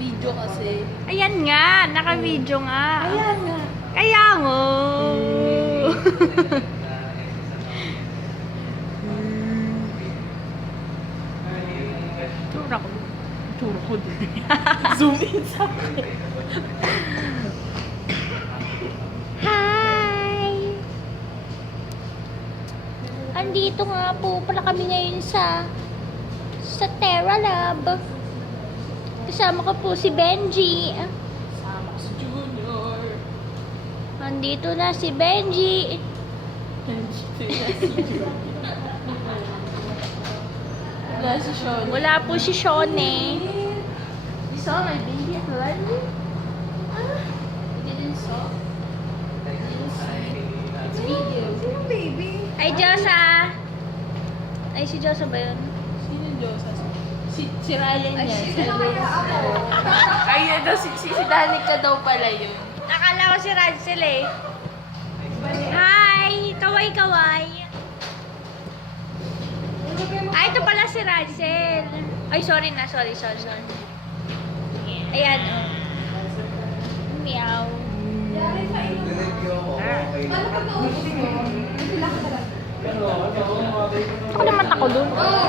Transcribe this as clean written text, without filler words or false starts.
Video kasi. Ayan nga, naka-video nga. Ayan nga. Kaya nga. Tura ko. Turo ko din. Zoom in sa akin. Hi! Andito nga po pala kami ngayon sa Terra Lab. Kasama ko po si Benji. Sama ko si Junior. Andito na si Benji. Wala si Sean. Wala po si Shone. You saw my baby at the library? You didn't saw? It's video. Sino baby? Ay, Josa. Ay, si Josa ba yun? Sino Diyosa? Si Ryan Ay, yan. sino kaya ako? Ayun daw, si Danica daw pala yun. Nakala ko si Ransel eh. Hi! Kaway-kaway. Ay, ito pala si Ransel. Ay, sorry na. Sorry. Ayan, oh. Meow. Paano pag naubos mo? Wala ka talaga. Ako naman ako dun. Oh,